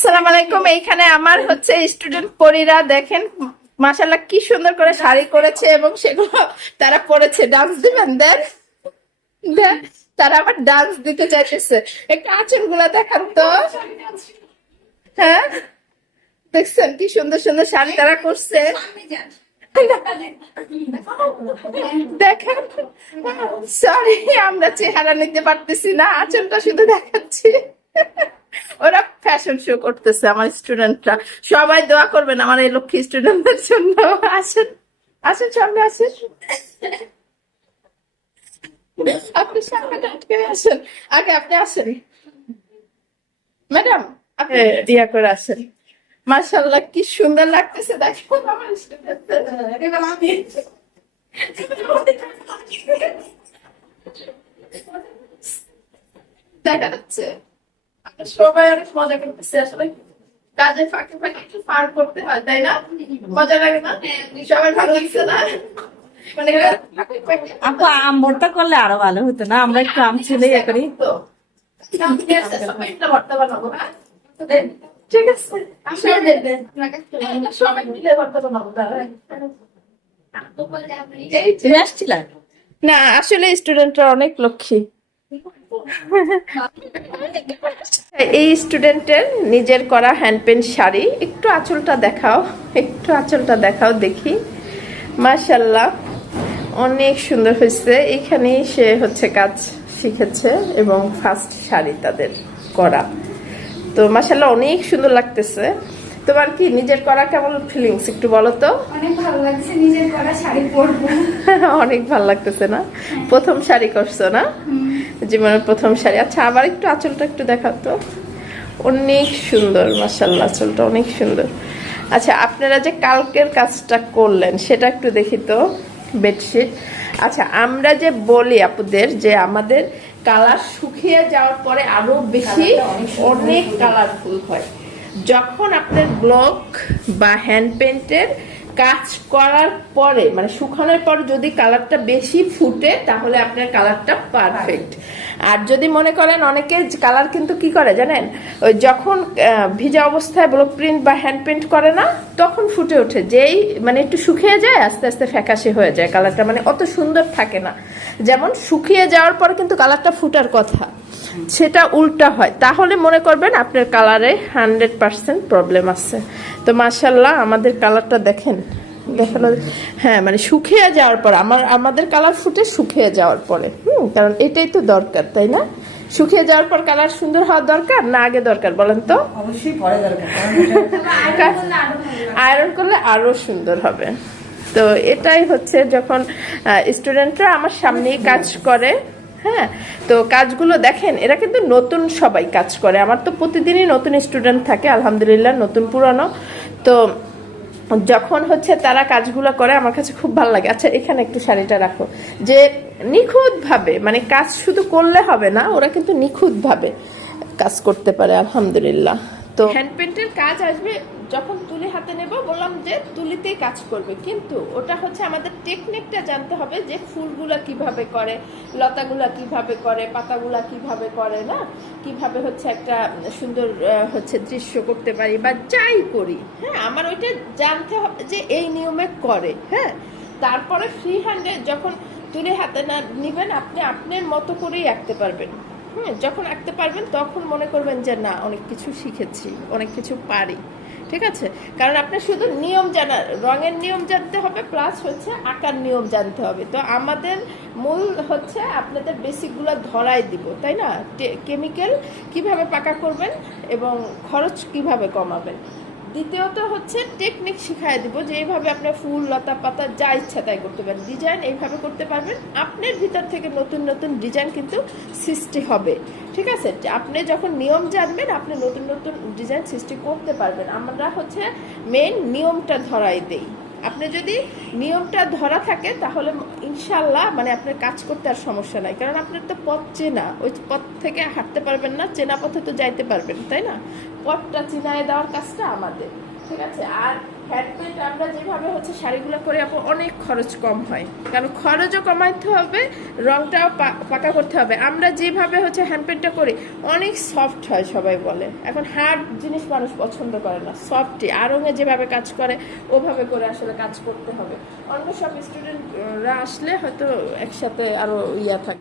আসসালামু আলাইকুম, এইখানে আমার হচ্ছে স্টুডেন্ট পরীরা, দেখেন মাশাল্লাহ কি সুন্দর করে শাড়ি করেছে এবং সেগুলো তারা পরেছে ডান্স দিবেন? দেন তারা আবার ডান্স দিতে চাইতেছে একটু আচলগুলা দেখান তো। হ্যাঁ? দেখছেন কি সুন্দর সুন্দর শাড়ি তারা করছে। দেখেন সরি আমরা চেহারা নিতে পারতেছি না, আচলটা শুধু দেখাচ্ছি। ফ্যাশন শো করতেছে আমার স্টুডেন্টরা সবাই দোয়া করবেন আমার এই লক্ষ্মী স্টুডেন্টদের জন্য। আসেন আসেন সামনে আসেন। আপনি সামনে আসেন। আগে আপনি আসেন। ম্যাডাম আপনি ইয়া করে আসেন। মাশাল্লাহ কি সুন্দর লাগতেছে দেখুন আমার দেখা যাচ্ছে। সবাই অনেক মজা করতেছি আসলে। কাজে ফাঁকে ফাঁকে একটু পার করতে হয় তাই না? মজা লাগে না? সবাই ভালো লাগছে না? মানে আপু আম ভর্তা করলে আরও ভালো হতো না? আমরা একটু আম ছেলে ইয়ে করি। হ্যাঁ? ঠিক আছে। সবাই মিলে ভর্তা বানাবো না আসলে স্টুডেন্টরা অনেক লক্ষ্মী। এই স্টুডেন্টের নিজের করা হ্যান্ড পেন্ট শাড়ি একটু আঁচলটা দেখাও একটু আঁচলটা দেখাও দেখি। মাশাল্লাহ অনেক সুন্দর হয়েছে। এখানেই সে হচ্ছে কাজ শিখেছে এবং ফার্স্ট শাড়ি তাদের করা। তো মাশাল্লাহ অনেক সুন্দর লাগতেছে। তোমার কি নিজের করা কেমন ফিলিংস একটু বলো তো? অনেক ভালো লাগছে নিজের করা শাড়ি পরবো। অনেক ভালো লাগতেছে না? প্রথম শাড়ি করছ না? জীবনের প্রথম শাড়ি আচ্ছা আবার একটু আঁচলটা একটু দেখাতো অনেক সুন্দর মাসাল্লাহ আঁচলটা অনেক সুন্দর। আচ্ছা আপনারা যে কালকের কাজটা করলেন সেটা একটু দেখি তো বেডশিট। আচ্ছা আমরা যে বলি আপুদের যে আমাদের কালার শুকিয়ে যাওয়ার পরে আরও বেশি অনেক কালারফুল হয়। যখন আপনার ব্লক বা হ্যান্ড পেন্টের কাজ করার পরে মানে শুকানোর পর যদি কালারটা বেশি ফুটে, তাহলে আপনার কালারটা পারফেক্ট আর যদি মনে করেন অনেকে কালার কিন্তু কি করে জানেন? ওই যখন ভিজা অবস্থায় ব্লক প্রিন্ট বা হ্যান্ড প্রিন্ট করে না, তখন ফুটে ওঠে। যেই মানে একটু শুকিয়ে যায়, আস্তে আস্তে ফ্যাকাশে হয়ে যায় কালারটা মানে অত সুন্দর থাকে না। যেমন শুকিয়ে যাওয়ার পর কিন্তু কালারটা ফুটার কথা। সেটা উল্টা হয়। তাহলে মনে করবেন আপনার কালারে হান্ড্রেড পার্সেন্ট প্রবলেম আছে। তো মার্শাল্লাহ আমাদের কালারটা দেখেন। দেখানো হ্যাঁ মানে শুকিয়ে যাওয়ার পর আমার আমাদের কালার ফুটে শুকিয়ে যাওয়ার পরে। হুম কারণ এটাই তো দরকার তাই না? শুকিয়ে যাওয়ার পর কালার সুন্দর হওয়া দরকার না আগে দরকার বলেন তো? অবশ্যই পরে দরকার আয়রন করলে আরও সুন্দর হবে। তো এটাই হচ্ছে যখন স্টুডেন্টরা আমার সামনেই কাজ করে হ্যাঁ তো কাজগুলো দেখেন, এরা কিন্তু নতুন সবাই কাজ করে। আমার তো প্রতিদিনই নতুন স্টুডেন্ট থাকে, আলহামদুলিল্লাহ, নতুন পুরানো। তো যখন হচ্ছে তারা কাজগুলো করে, আমার কাছে খুব ভালো লাগে। আচ্ছা এখানে একটু শাড়িটা রাখো। যে নিখুঁতভাবে মানে কাজ শুধু করলে হবে না, ওরা কিন্তু নিখুঁতভাবে কাজ করতে পারে, আলহামদুলিল্লাহ। তো হ্যান্ড পেন্টের কাজ আসবে যখন তুলি হাতে নেব, বললাম যে তুলিতেই কাজ করবে। কিন্তু ওটা হচ্ছে আমাদের টেকনিকটা জানতে হবে যে ফুলগুলা কীভাবে করে, লতাগুলা কীভাবে করে, পাতাগুলা কীভাবে করে, না? কীভাবে হচ্ছে একটা সুন্দর হচ্ছে দৃশ্য করতে পারি বা যাই করি হ্যাঁ? আমার ওইটা জানতে হবে যে এই নিয়মে করে হ্যাঁ? তারপরে ফ্রি হ্যান্ডে যখন তুলে হাতে না নিবেন, আপনি আপনার মতো করেই আঁকতে পারবেন হ্যাঁ যখন আঁকতে পারবেন, তখন মনে করবেন যে, না, অনেক কিছু শিখেছি, অনেক কিছু পারি। ঠিক আছে? কারণ আপনার শুধু নিয়ম জানা, রঙের নিয়ম জানতে হবে প্লাস হচ্ছে আঁকার নিয়ম জানতে হবে। তো আমাদের মূল হচ্ছে আপনাদের বেসিকগুলো ধরাই দিব, তাই না? কেমিক্যাল কীভাবে পাকা করবেন এবং খরচ কীভাবে কমাবেন? দ্বিতীয়ত হচ্ছে টেকনিক শিখাই দিব যে এইভাবে আপনার ফুল, লতা, পাতা যা ইচ্ছা তাই করতে পারেন। ডিজাইন এইভাবে করতে পারবেন। আপনার ভিতর থেকে নতুন নতুন ডিজাইন কিন্তু সৃষ্টি হবে। ঠিক আছে? আপনি যখন নিয়ম জানবেন, আপনি নতুন নতুন ডিজাইন সৃষ্টি করতে পারবেন। আমরা হচ্ছে মেন নিয়মটা ধরাই দেই। আপনি যদি নিয়মটা ধরা থাকে, তাহলে ইনশাল্লাহ মানে আপনার কাজ করতে আর সমস্যা নাই। কারণ আপনার তো পথ চেনা। ওই পথ থেকে হাঁটতে পারবেন না, চেনা পথে তো যাইতে পারবেন, তাই না? পথটা চিনায় দেওয়ার কাজটা আমাদের, ঠিক আছে? আর হ্যান্ড পেন্ট আমরা যেভাবে হচ্ছে শাড়িগুলো করে আপু অনেক খরচ কম হয়। কারণ খরচও কমাইতে হবে, রংটাও পাকা করতে হবে। আমরা যেভাবে হচ্ছে হ্যান্ড পেন্টটা করি, অনেক সফট হয় সবাই বলে। এখন হার্ড জিনিস মানুষ পছন্দ করে না সফটই আরঙে যেভাবে কাজ করে, ওভাবে করে আসলে কাজ করতে হবে। অন্য সব স্টুডেন্টরা আসলে হয়তো একসাথে আরও ইয়া থাকে।